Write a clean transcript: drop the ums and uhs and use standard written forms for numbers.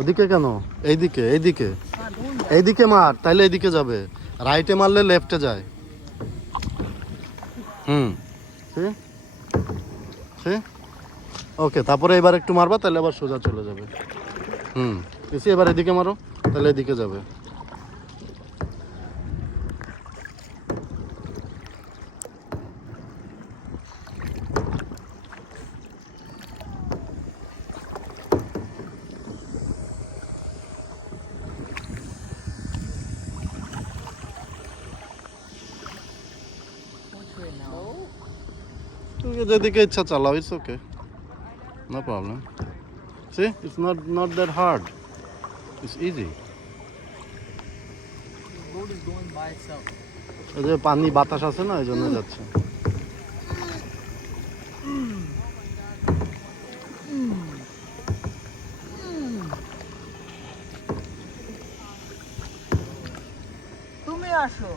ওদিকে কেন? এইদিকে এইদিকে এইদিকে মার, তাইলে এইদিকে যাবে। রাইটে মারলে লেফটে যায়। See? See? ওকে, তারপরে এবার একটু মারবা, তাহলে আবার সোজা চলে যাবে। এসে এবার এদিকে মারো, তাহলে এদিকে যাবে। তুমি যেদিকে ইচ্ছা চালাও, it's okay, no problem. See, it's not that hard, it's easy. এই যে পানি বাতাস আছে না, এই জন্য যাচ্ছে। তুমি আসো।